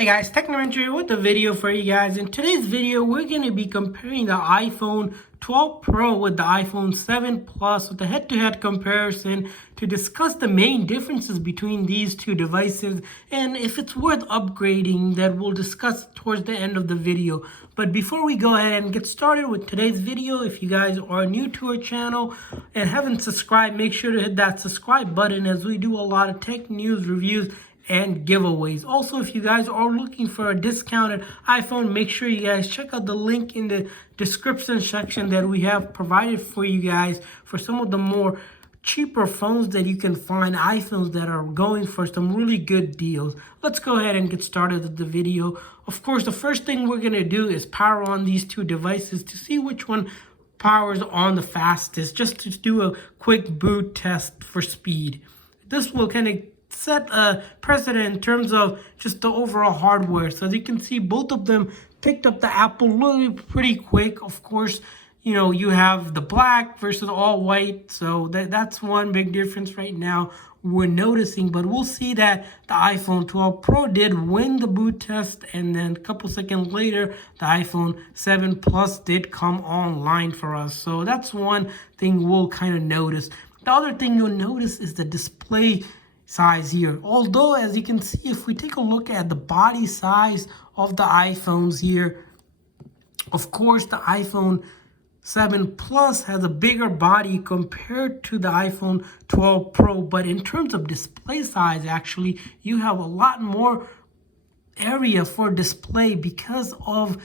Hey guys, Technomentary with a video for you guys. In today's video, we're going to be comparing the iPhone 12 Pro with the iPhone 7 Plus with a head-to-head comparison to discuss the main differences between these two devices and if it's worth upgrading that we'll discuss towards the end of the video. But before we go ahead and get started with today's video, if you guys are new to our channel and haven't subscribed, make sure to hit that subscribe button as we do a lot of tech news, reviews, and giveaways. Also, if you guys are looking for a discounted iPhone, make sure you guys check out the link in the description section that we have provided for you guys for some of the more cheaper phones that you can find, iPhones that are going for some really good deals. Let's go ahead and get started with the video. Of course, the first thing we're going to do is power on these two devices to see which one powers on the fastest, just to do a quick boot test for speed. This will kind of set a precedent in terms of just the overall hardware. So as you can see, both of them picked up the Apple really pretty quick. Of course, you know, you have the black versus all white. So that's one big difference right now we're noticing. But we'll see that the iPhone 12 Pro did win the boot test. And then a couple seconds later, the iPhone 7 Plus did come online for us. So that's one thing we'll kind of notice. The other thing you'll notice is the display size here. Although, as you can see, if we take a look at the body size of the iPhones here, of course, the iPhone 7 Plus has a bigger body compared to the iPhone 12 Pro. But in terms of display size, actually, you have a lot more area for display because of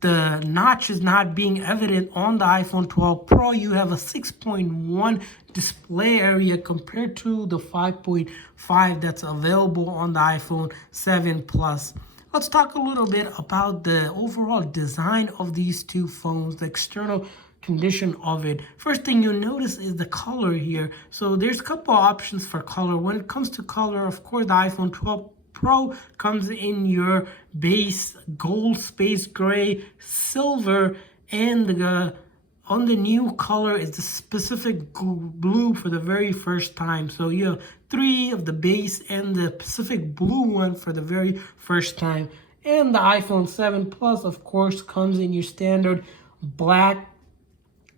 the notches not being evident on the iPhone 12 Pro. You have a 6.1 display area compared to the 5.5 that's available on the iPhone 7 Plus. Let's talk a little bit about the overall design of these two phones, the external condition of it. First thing you'll notice is the color here. So there's a couple options for color. When it comes to color, of course, the iPhone 12 Pro comes in your base gold, space gray, silver, and on the new color is the specific blue for the very first time. So you have three of the base and the Pacific blue one for the very first time. And the iPhone 7 Plus, of course, comes in your standard black,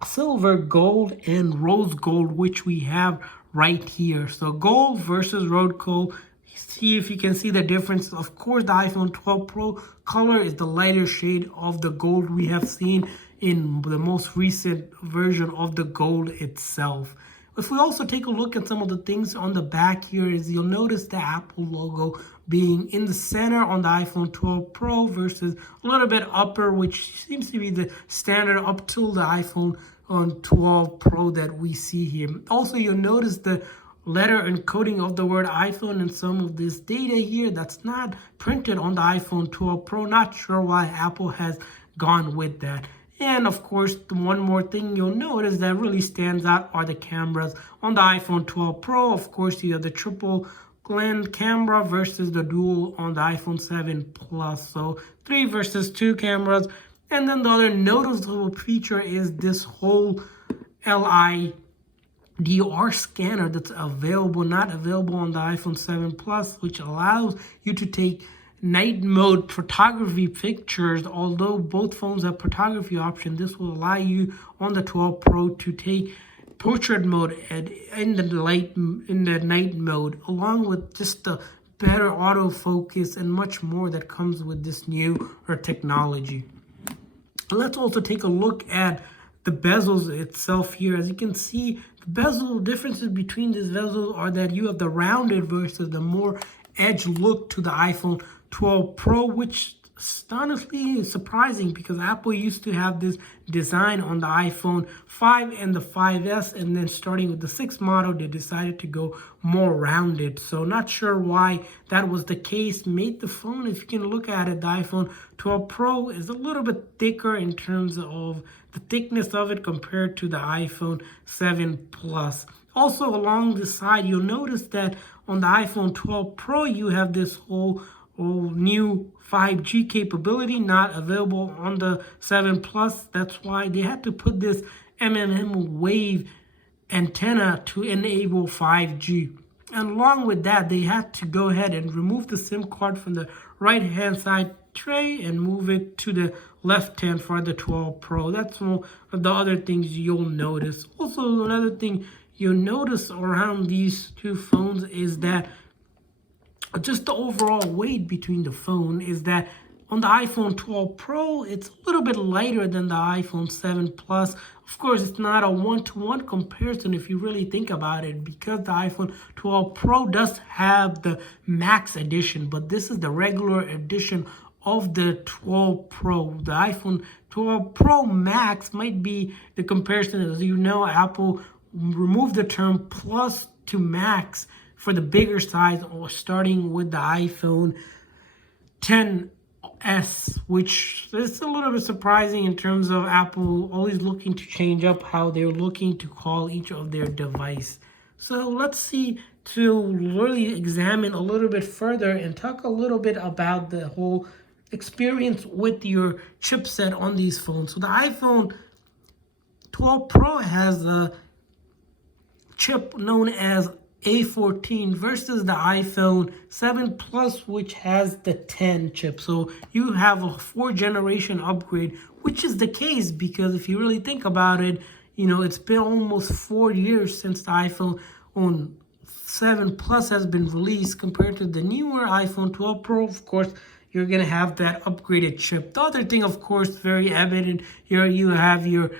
silver, gold, and rose gold, which we have right here. So gold versus rose gold. See if you can see the difference. Of course, the iPhone 12 Pro color is the lighter shade of the gold we have seen in the most recent version of the gold itself. If we also take a look at some of the things on the back here, is you'll notice the Apple logo being in the center on the iPhone 12 Pro versus a little bit upper, which seems to be the standard up till the iPhone 12 Pro that we see here. Also, you'll notice the letter encoding of the word iPhone and some of this data here that's not printed on the iPhone 12 Pro. Not sure why Apple has gone with that. And of course, the one more thing you'll notice that really stands out are the cameras. On the iPhone 12 Pro, of course, you have the triple lens camera versus the dual on the iPhone 7 Plus. So 3 versus 2 cameras. And then the other noticeable feature is this whole LiDAR scanner that's available, not available on the iPhone 7 Plus, which allows you to take night mode photography pictures. Although both phones have photography option, this will allow you on the 12 Pro to take portrait mode in the night mode, along with just the better autofocus and much more that comes with this new technology. Let's also take a look at the bezels itself here. As you can see, the bezel differences between these bezels are that you have the rounded versus the more edge look to the iPhone 12 Pro, which honestly is surprising because Apple used to have this design on the iPhone 5 and the 5S, and then starting with the 6 model, they decided to go more rounded. So not sure why that was the case. Made the phone, if you can look at it, the iPhone 12 Pro is a little bit thicker in terms of the thickness of it compared to the iPhone 7 Plus. Also, along the side, you'll notice that on the iPhone 12 Pro, you have this whole new 5G capability not available on the 7 Plus. That's why they had to put this wave antenna to enable 5G. And along with that, they had to go ahead and remove the SIM card from the right hand side tray and move it to the left hand for the 12 Pro. That's one of the other things you'll notice. Also, another thing you'll notice around these two phones is that just the overall weight between the phone is that on the iPhone 12 Pro, it's a little bit lighter than the iPhone 7 Plus. Of course, it's not a one-to-one comparison if you really think about it, because the iPhone 12 Pro does have the Max edition, but this is the regular edition of the 12 Pro. The iPhone 12 Pro Max might be the comparison. As you know, Apple removed the term Plus to Max for the bigger size, or starting with the iPhone 10s, which is a little bit surprising in terms of Apple always looking to change up how they're looking to call each of their device. So let's see, to really examine a little bit further and talk a little bit about the whole experience with your chipset on these phones. So the iPhone 12 Pro has a chip known as A14 versus the iPhone 7 Plus, which has the 10 chip. So you have a 4th-generation upgrade, which is the case because if you really think about it, you know, it's been almost 4 years since the iPhone 7 Plus has been released compared to the newer iPhone 12 Pro. Of course, you're going to have that upgraded chip. The other thing, of course, very evident here, you have your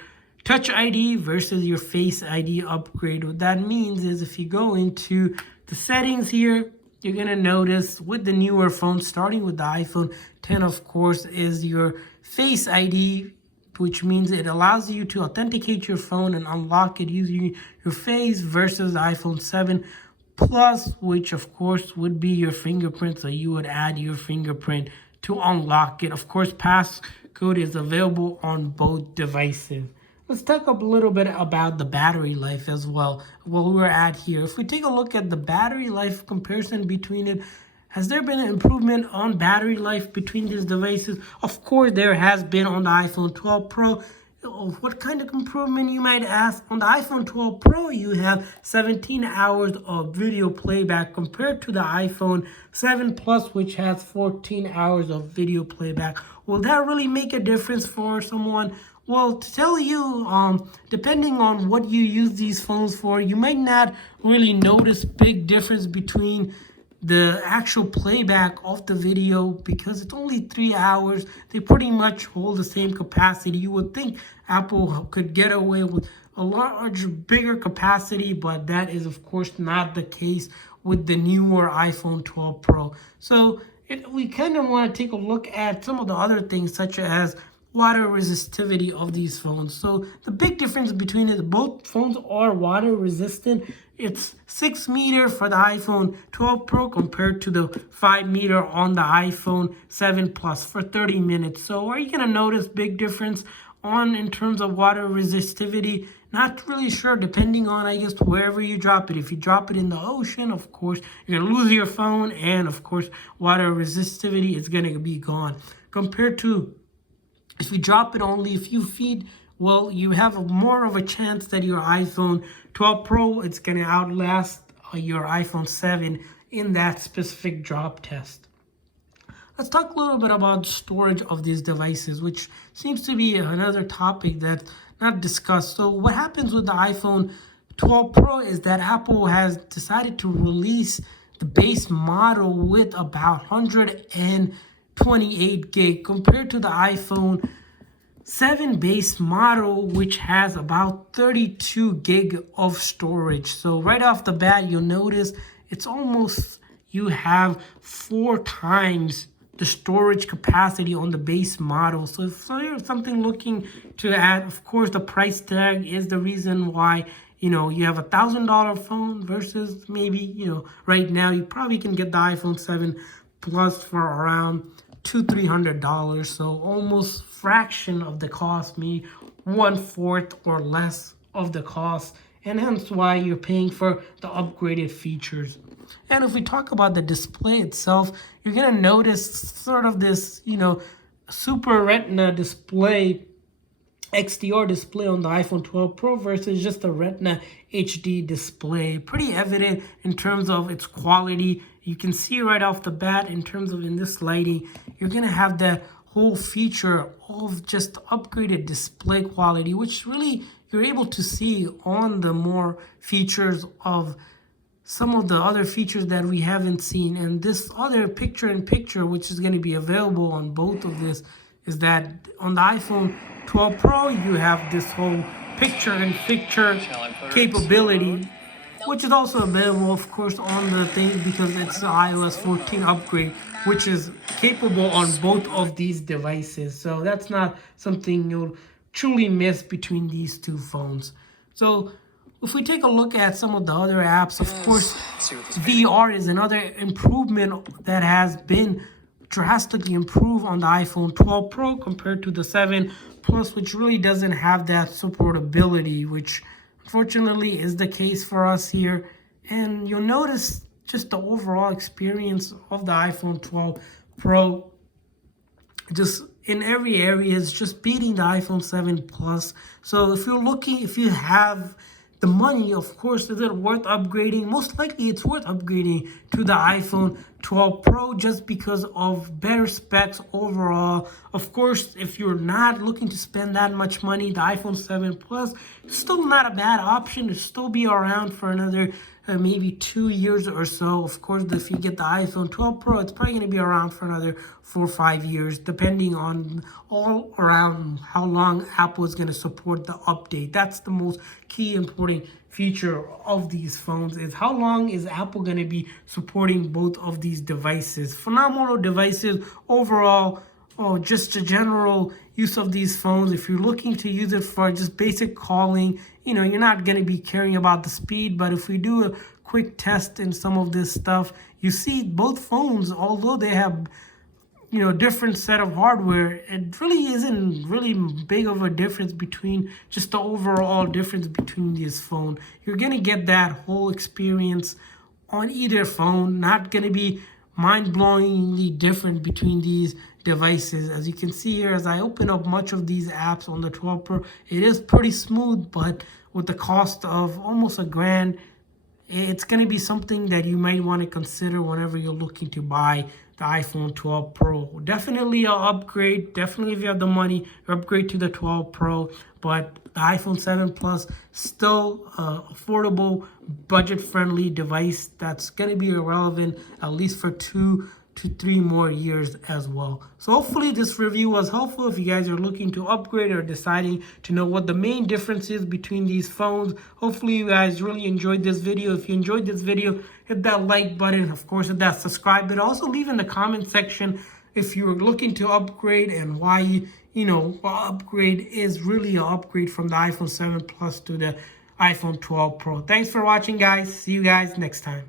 Touch ID versus your Face ID upgrade. What that means is if you go into the settings here, you're going to notice with the newer phones, starting with the iPhone 10, of course, is your Face ID, which means it allows you to authenticate your phone and unlock it using your face, versus the iPhone 7 Plus, which of course would be your fingerprint. So you would add your fingerprint to unlock it. Of course, passcode is available on both devices. Let's talk a little bit about the battery life as well, where we're at here. If we take a look at the battery life comparison between it, has there been an improvement on battery life between these devices? Of course, there has been on the iPhone 12 Pro. What kind of improvement, you might ask? On the iPhone 12 Pro, you have 17 hours of video playback compared to the iPhone 7 Plus, which has 14 hours of video playback. Will that really make a difference for someone? Well, to tell you, depending on what you use these phones for, you might not really notice big difference between the actual playback of the video, because it's only 3 hours. They pretty much hold the same capacity. You would think Apple could get away with a larger, bigger capacity, but that is, of course, not the case with the newer iPhone 12 Pro. So we kind of want to take a look at some of the other things, such as water resistivity of these phones. So the big difference between it, both phones are water resistant. It's 6 meter for the iPhone 12 Pro compared to the 5 meter on the iPhone 7 Plus for 30 minutes. So are you going to notice big difference in terms of water resistivity? Not really sure, depending on, I guess, wherever you drop it. If you drop it in the ocean, of course, you're going to lose your phone, and of course, water resistivity is going to be gone. Compared to if you drop it only a few feet, well, you have more of a chance that your iPhone 12 Pro, it's going to outlast your iPhone 7 in that specific drop test. Let's talk a little bit about storage of these devices, which seems to be another topic that's not discussed. So what happens with the iPhone 12 Pro is that Apple has decided to release the base model with about 128 gig compared to the iPhone 7 base model, which has about 32 gig of storage. So right off the bat, you'll notice it's almost, you have 4 times the storage capacity on the base model. So if there's something looking to add, of course, the price tag is the reason why, you know, you have $1,000 phone versus maybe, you know, right now you probably can get the iPhone 7 Plus for around $200-300. So almost fraction of the cost, maybe 1/4 or less of the cost, and hence why you're paying for the upgraded features. And if we talk about the display itself, you're gonna notice sort of this, you know, Super Retina display XDR display on the iPhone 12 Pro versus just the Retina HD display. Pretty evident in terms of its quality. You can see right off the bat in terms of in this lighting, you're going to have that whole feature of just upgraded display quality, which really you're able to see on the more features of some of the other features that we haven't seen. And this other picture-in-picture, which is going to be available on both of this, is that on the iPhone 12 Pro, you have this whole picture-in-picture capability, which is also available, of course, on the thing because it's the iOS 14 upgrade, which is capable on both of these devices. So that's not something you'll truly miss between these two phones. So if we take a look at some of the other apps, of course, VR is another improvement that has been drastically improved on the iPhone 12 Pro compared to the 7 Plus, which really doesn't have that supportability, which unfortunately is the case for us here. And you'll notice just the overall experience of the iPhone 12 Pro just in every area is just beating the iPhone 7 Plus. So if you have the money, of course, is it worth upgrading? Most likely it's worth upgrading to the iPhone 12 Pro just because of better specs overall. Of course, if you're not looking to spend that much money, the iPhone 7 Plus is still not a bad option. It'll still be around for another maybe 2 years or so. Of course, if you get the iPhone 12 Pro, it's probably going to be around for another 4 or 5 years, depending on all around how long Apple is going to support the update. That's the most key important feature of these phones, is how long is Apple going to be supporting both of these devices. Phenomenal devices overall. Just a general use of these phones. If you're looking to use it for just basic calling, you're not going to be caring about the speed. But if we do a quick test in some of this stuff, you see both phones, although they have different set of hardware, it really isn't really big of a difference between just the overall difference between these phones. You're going to get that whole experience on either phone. Not going to be mind-blowingly different between these devices. As you can see here, as I open up much of these apps on the 12 Pro, it is pretty smooth, but with the cost of almost $1,000, it's going to be something that you might want to consider whenever you're looking to buy the iPhone 12 Pro. Definitely an upgrade. Definitely, if you have the money, upgrade to the 12 Pro. But the iPhone 7 Plus, still affordable, budget-friendly device that's going to be relevant at least for 2 to 3 more years as well. So hopefully this review was helpful if you guys are looking to upgrade or deciding to know what the main difference is between these phones. Hopefully you guys really enjoyed this video. If you enjoyed this video, hit that like button. Of course, hit that subscribe button. Also leave in the comment section if you're looking to upgrade and why upgrade is really an upgrade from the iPhone 7 Plus to the iPhone 12 Pro. Thanks for watching, guys. See you guys next time.